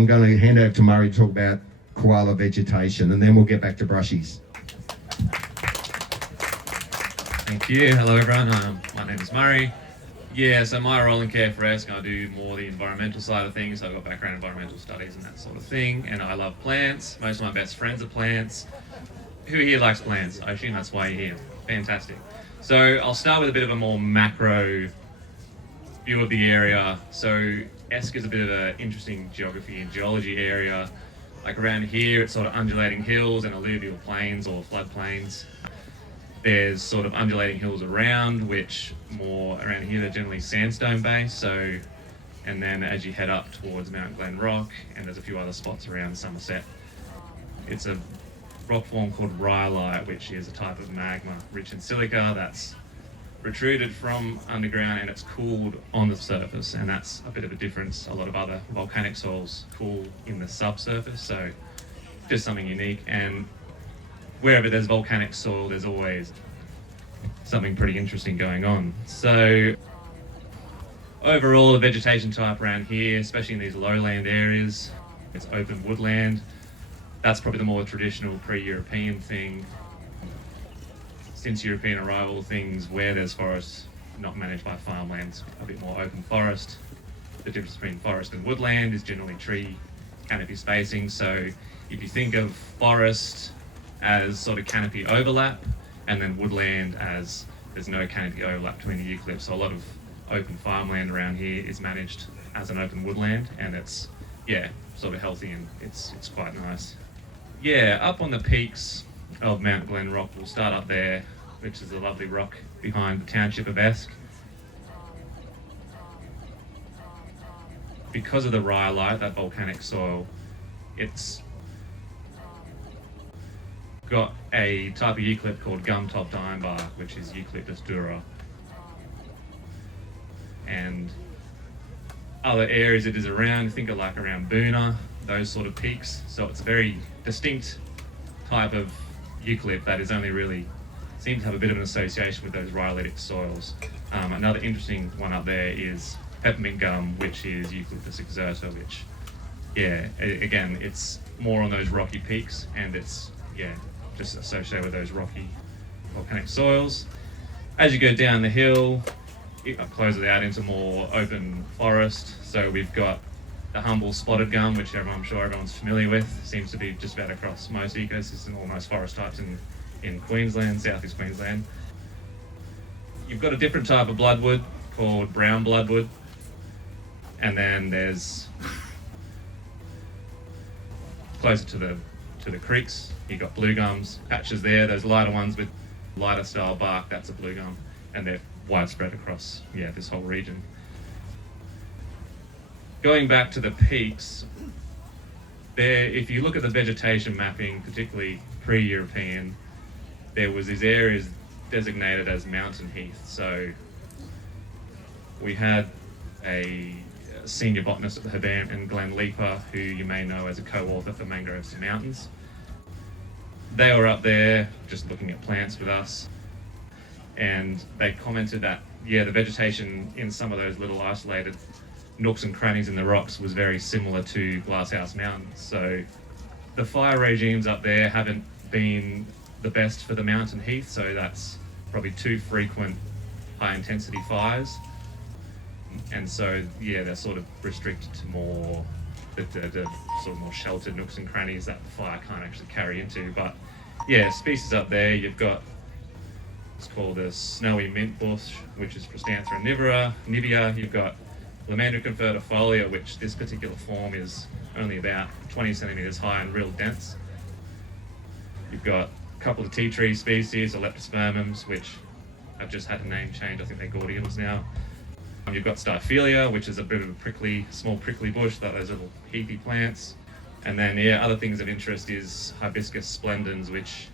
I'm going to hand over to Murray to talk about koala vegetation, and then we'll get back to brushies. Thank you. Hello everyone. My name is Murray. Yeah, so my role in Care4esK, I do more the environmental side of things. I've got background in environmental studies and that sort of thing, and I love plants. Most of my best friends are plants. Who here likes plants? I assume that's why you're here. Fantastic. So I'll start with a bit of a more macro view of the area. So Esk is a bit of an interesting geography and geology area. Like around here, it's sort of undulating hills and alluvial plains or floodplains. There's sort of undulating hills around, which more around here, they're generally sandstone based. So, and then as you head up towards Mount Glen Rock, and there's a few other spots around Somerset, it's a rock form called rhyolite, which is a type of magma rich in silica that's protruded from underground and it's cooled on the surface, and that's a bit of a difference. A lot of other volcanic soils cool in the subsurface, so just something unique. And wherever there's volcanic soil, there's always something pretty interesting going on. So overall, the vegetation type around here, especially in these lowland areas, it's open woodland. That's probably the more traditional pre-European thing. Since European arrival, things where there's forests not managed by farmlands, a bit more open forest. The difference between forest and woodland is generally tree canopy spacing. So if you think of forest as sort of canopy overlap, and then woodland as there's no canopy overlap between the eucalypts. So a lot of open farmland around here is managed as an open woodland, and it's, yeah, sort of healthy and it's quite nice. Yeah, up on the peaks of Mount Glen Rock, we'll start up there, which is a lovely rock behind the township of Esk. Because of the rhyolite, that volcanic soil, it's got a type of eucalypt called gum-topped ironbark, which is Eucalyptus dura. And other areas it is around, think of like around Boona, those sort of peaks. So it's a very distinct type of eucalypt that is only really seems to have a bit of an association with those rhyolitic soils. Another interesting one up there is peppermint gum, which is Eucalyptus exerta, which, yeah, again, it's more on those rocky peaks, and it's, yeah, just associated with those rocky volcanic soils. As you go down the hill, it closes out into more open forest. So we've got the humble spotted gum, which I'm sure everyone's familiar with. Seems to be just about across most ecosystems and all most forest types in Queensland, southeast Queensland. You've got a different type of bloodwood called brown bloodwood, and then there's closer to the creeks, you've got blue gums patches there. Those lighter ones with lighter style bark, that's a blue gum, and they're widespread across, yeah, this whole region. Going back to the peaks, there, if you look at the vegetation mapping, particularly pre-European, there was these areas designated as mountain heath. So we had a senior botanist at the Herbarium in Glenn Leaper, who you may know as a co-author for Mangroves to Mountains. They were up there just looking at plants with us, and they commented that, yeah, the vegetation in some of those little isolated nooks and crannies in the rocks was very similar to Glasshouse Mountains. So the fire regimes up there haven't been the best for the mountain heath, so that's probably too frequent high intensity fires. And so, yeah, they're sort of restricted to more the sort of more sheltered nooks and crannies that the fire can't actually carry into. But yeah, species up there, you've got, it's called a snowy mint bush, which is Cristantha nivea. You've got Lamandra convertifolia, which this particular form is only about 20 centimeters high and real dense. You've got a couple of tea tree species, Leptospermums, which have just had a name change. I think they're Gordiums now. You've got Stiphelia, which is a bit of a small prickly bush, those little heathy plants. And then, yeah, other things of interest is Hibiscus splendens, which,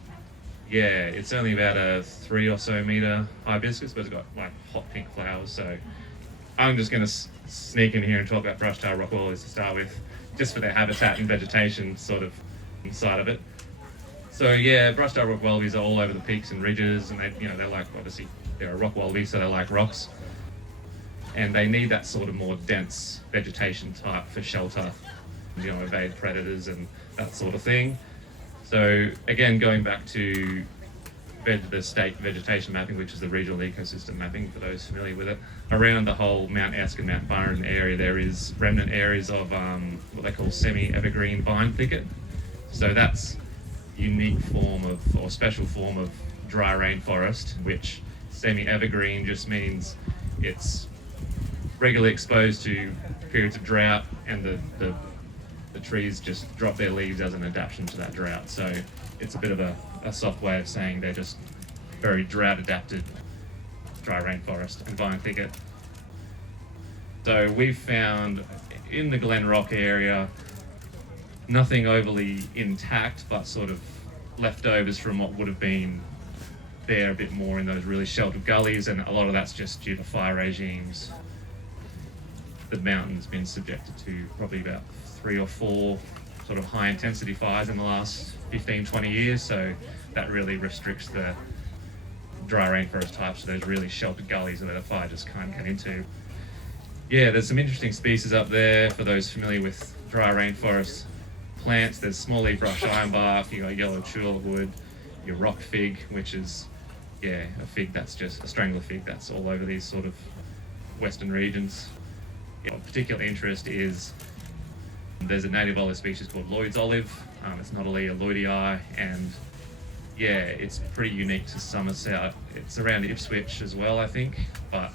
yeah, it's only about a 3 or so meter hibiscus, but it's got like hot pink flowers. So I'm just going to sneak in here and talk about brush-tailed rock wallabies to start with, just for their habitat and vegetation sort of side of it. So yeah, brush-tailed rock wallabies are all over the peaks and ridges, and they like, obviously, they're a rock wallaby, so they like rocks. And they need that sort of more dense vegetation type for shelter. evade predators and that sort of thing. So again, going back to the state vegetation mapping, which is the regional ecosystem mapping for those familiar with it, around the whole Mount Esk and Mount Byron area, there is remnant areas of what they call semi-evergreen vine thicket. So that's unique form of, or special form of dry rainforest, which semi-evergreen just means it's regularly exposed to periods of drought, and the trees just drop their leaves as an adaptation to that drought. So it's a bit of a soft way of saying they're just very drought adapted dry rainforest and vine thicket. So we've found in the Glen Rock area nothing overly intact, but sort of leftovers from what would have been there a bit more in those really sheltered gullies, and a lot of that's just due to fire regimes. The mountain's been subjected to probably about 3 or 4 sort of high intensity fires in the last 15-20 years, so that really restricts the dry rainforest types to those really sheltered gullies where the fire just can't get into. Yeah, there's some interesting species up there for those familiar with dry rainforest plants. There's small leaf brush ironbark, you got yellow tulip wood, your rock fig, which is a fig that's just a strangler fig that's all over these sort of western regions. Of particular interest is there's a native olive species called Lloyd's olive. It's not Allea lloydii, and it's pretty unique to Somerset. It's around Ipswich as well, I think, but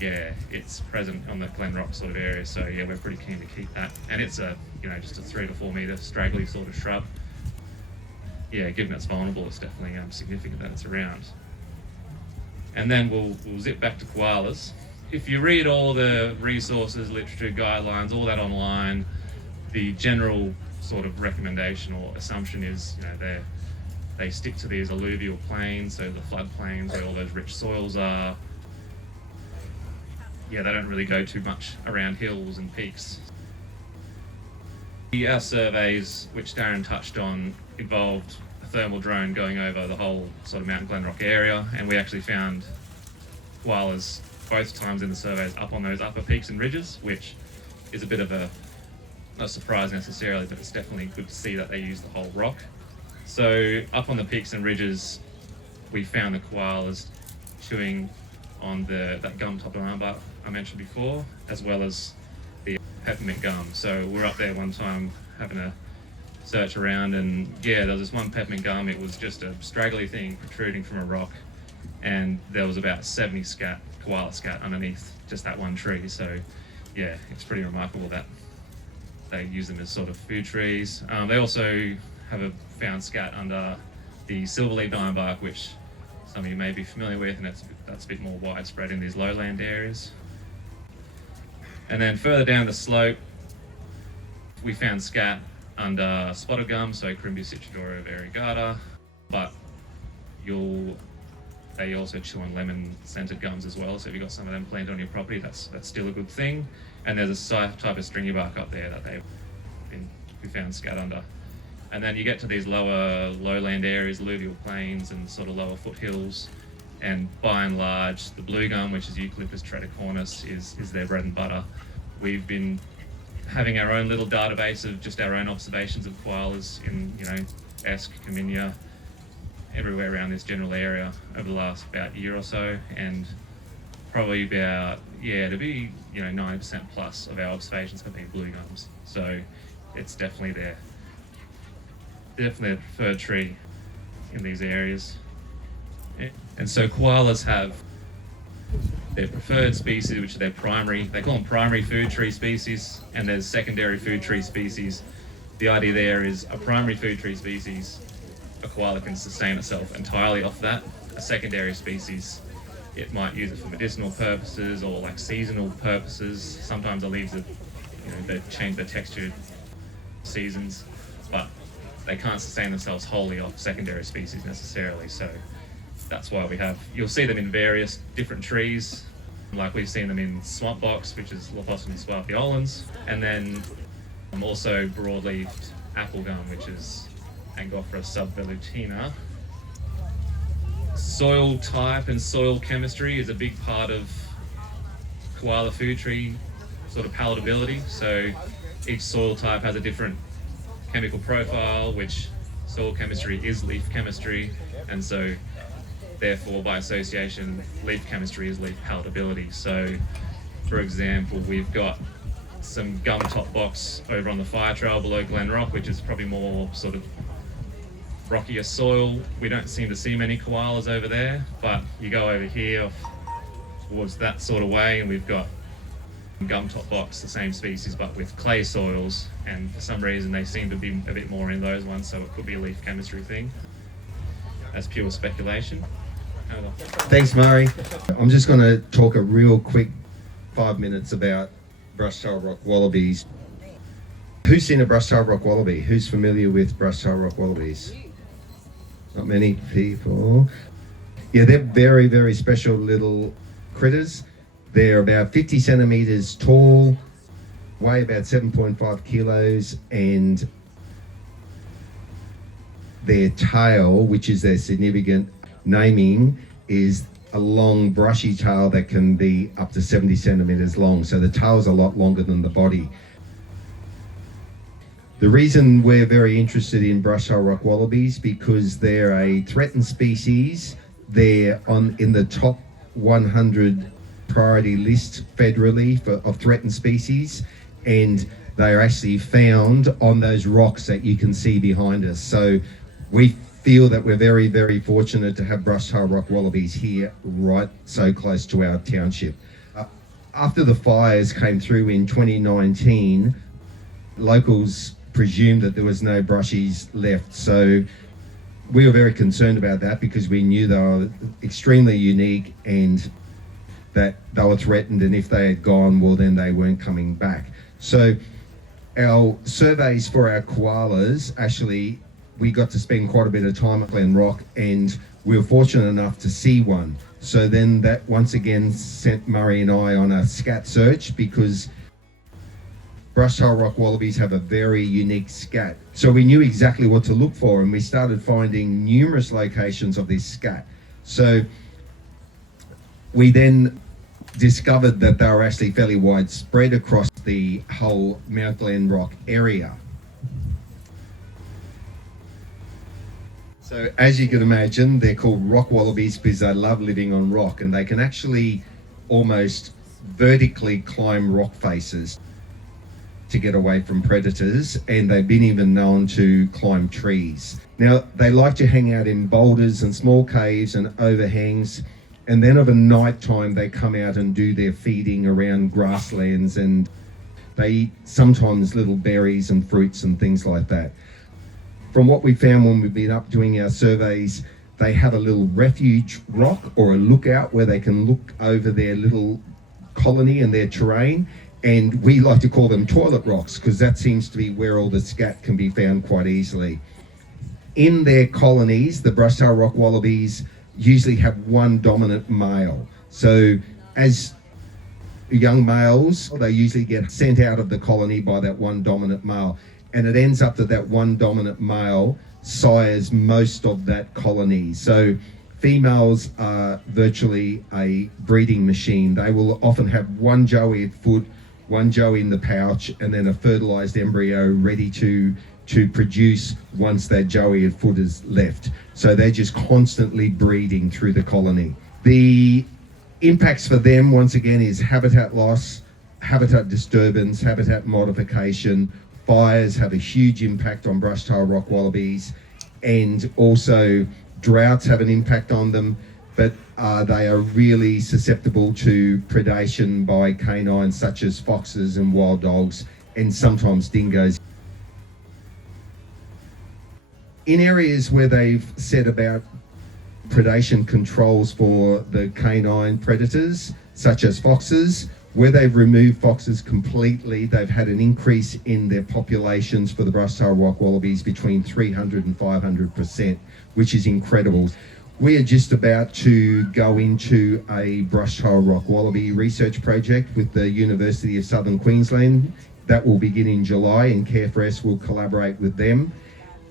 it's present on the Glen Rock sort of area. So we're pretty keen to keep that, and it's a just a 3 to 4 meter straggly sort of shrub. Given it's vulnerable, it's definitely significant that it's around. And then we'll zip back to koalas. If you read all the resources, literature, guidelines, all that online, the general sort of recommendation or assumption is, they stick to these alluvial plains, so the flood plains where all those rich soils are. They don't really go too much around hills and peaks. Our surveys, which Darren touched on, involved a thermal drone going over the whole sort of Mount Glenrock area, and we actually found koalas both times in the surveys up on those upper peaks and ridges, which is a bit of a, not a surprise necessarily, but it's definitely good to see that they use the whole rock. So up on the peaks and ridges, we found the koalas chewing on that gum top of ironbark I mentioned before, as well as the peppermint gum. So we're up there one time having a search around, and there was this one peppermint gum. It was just a straggly thing protruding from a rock, and there was about 70 koala scat underneath just that one tree. So it's pretty remarkable that they use them as sort of food trees. They also have found scat under the silver-leaved ironbark, which some of you may be familiar with, and that's a bit more widespread in these lowland areas. And then further down the slope, we found scat under spotted gum, so Crimbia citridoria variegata, but they also chew on lemon-scented gums as well, so if you've got some of them planted on your property, that's still a good thing. And there's a type of stringy bark up there that we found scat under. And then you get to these lower lowland areas, alluvial plains and sort of lower foothills, and by and large, the blue gum, which is Eucalyptus treticornis, is their bread and butter. We've been having our own little database of just our own observations of koalas in, Esk, Kaminia, everywhere around this general area over the last about year or so, and probably about, to be, 90% plus of our observations have been blue gums. So it's definitely there. Definitely a preferred tree in these areas. And so koalas have their preferred species, which are their primary, they call them primary food tree species, and there's secondary food tree species. The idea there is a primary food tree species, a koala can sustain itself entirely off that. A secondary species, it might use it for medicinal purposes or like seasonal purposes. Sometimes the leaves they change their texture seasons, but they can't sustain themselves wholly off secondary species necessarily. So that's why you'll see them in various different trees, like we've seen them in swamp box, which is Lepostomys swapiolens, and then also broadleafed apple gum, which is Angophora subvelutina. Soil type and soil chemistry is a big part of koala food tree sort of palatability. So each soil type has a different chemical profile, which soil chemistry is leaf chemistry, and so therefore by association leaf chemistry is leaf palatability. So for example, we've got some gum top box over on the fire trail below Glen Rock, which is probably more sort of rockier soil. We don't seem to see many koalas over there, but you go over here towards that sort of way and we've got gum top box, the same species but with clay soils, and for some reason they seem to be a bit more in those ones, so it could be a leaf chemistry thing. That's pure speculation. Thanks, Murray. I'm just going to talk a real quick 5 minutes about brush-tailed rock wallabies. Who's seen a brush-tailed rock wallaby? Who's familiar with brush-tailed rock wallabies? Not many people. Yeah, they're very, very special little critters. They're about 50 centimeters tall, weigh about 7.5 kilos, and their tail, which is their significant naming, is a long brushy tail that can be up to 70 centimeters long. So the tail's a lot longer than the body. The reason we're very interested in brush-tailed rock wallabies because they're a threatened species. They're in the top 100 priority list federally of threatened species, and they are actually found on those rocks that you can see behind us. So we feel that we're very, very fortunate to have brush-tailed rock wallabies here right so close to our township. After the fires came through in 2019, locals presumed that there was no brushies left. So we were very concerned about that because we knew they were extremely unique and that they were threatened, and if they had gone, well, then they weren't coming back. So our surveys for our koalas, actually, we got to spend quite a bit of time at Glen Rock, and we were fortunate enough to see one. So then that once again sent Murray and I on a scat search because brush-tailed rock wallabies have a very unique scat. So we knew exactly what to look for, and we started finding numerous locations of this scat. So we then discovered that they were actually fairly widespread across the whole Mount Glen Rock area. So as you can imagine, they're called rock wallabies because they love living on rock, and they can actually almost vertically climb rock faces to get away from predators, and they've been even known to climb trees. Now, they like to hang out in boulders and small caves and overhangs, and then of a night time they come out and do their feeding around grasslands, and they eat sometimes little berries and fruits and things like that. From what we found when we've been up doing our surveys, they have a little refuge rock or a lookout where they can look over their little colony and their terrain, and we like to call them toilet rocks because that seems to be where all the scat can be found quite easily. In their colonies, the brush-tailed rock wallabies usually have one dominant male. So as young males, they usually get sent out of the colony by that one dominant male, and it ends up that one dominant male sires most of that colony. So females are virtually a breeding machine. They will often have one joey foot, one joey in the pouch, and then a fertilized embryo ready to produce once that joey foot is left. So they're just constantly breeding through the colony. The impacts for them, once again, is habitat loss, habitat disturbance, habitat modification. Fires have a huge impact on brush-tailed rock wallabies, and also droughts have an impact on them, but they are really susceptible to predation by canines such as foxes and wild dogs, and sometimes dingoes. In areas where they've set about predation controls for the canine predators, such as foxes, where they've removed foxes completely, they've had an increase in their populations for the brush-tailed rock wallabies between 300 and 500%, which is incredible. We are just about to go into a brush-tailed rock wallaby research project with the University of Southern Queensland. That will begin in July, and Care4esK will collaborate with them.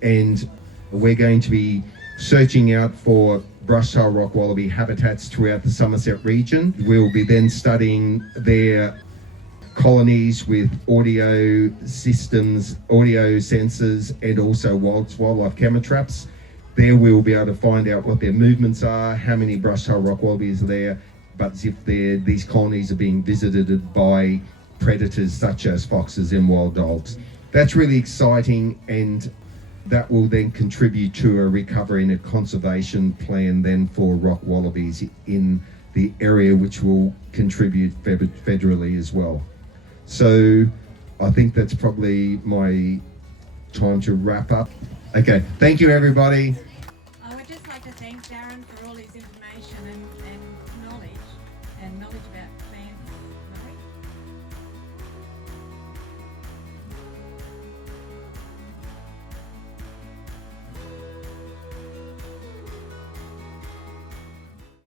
And we're going to be searching out for brush-tailed rock wallaby habitats throughout the Somerset region. We'll be then studying their colonies with audio systems, audio sensors, and also wildlife camera traps. There we'll be able to find out what their movements are, how many brush-tailed rock wallabies are there, but if these colonies are being visited by predators such as foxes and wild dogs. That's really exciting, and that will then contribute to a recovery and a conservation plan then for rock wallabies in the area, which will contribute federally as well. So I think that's probably my time to wrap up. Okay, thank you everybody.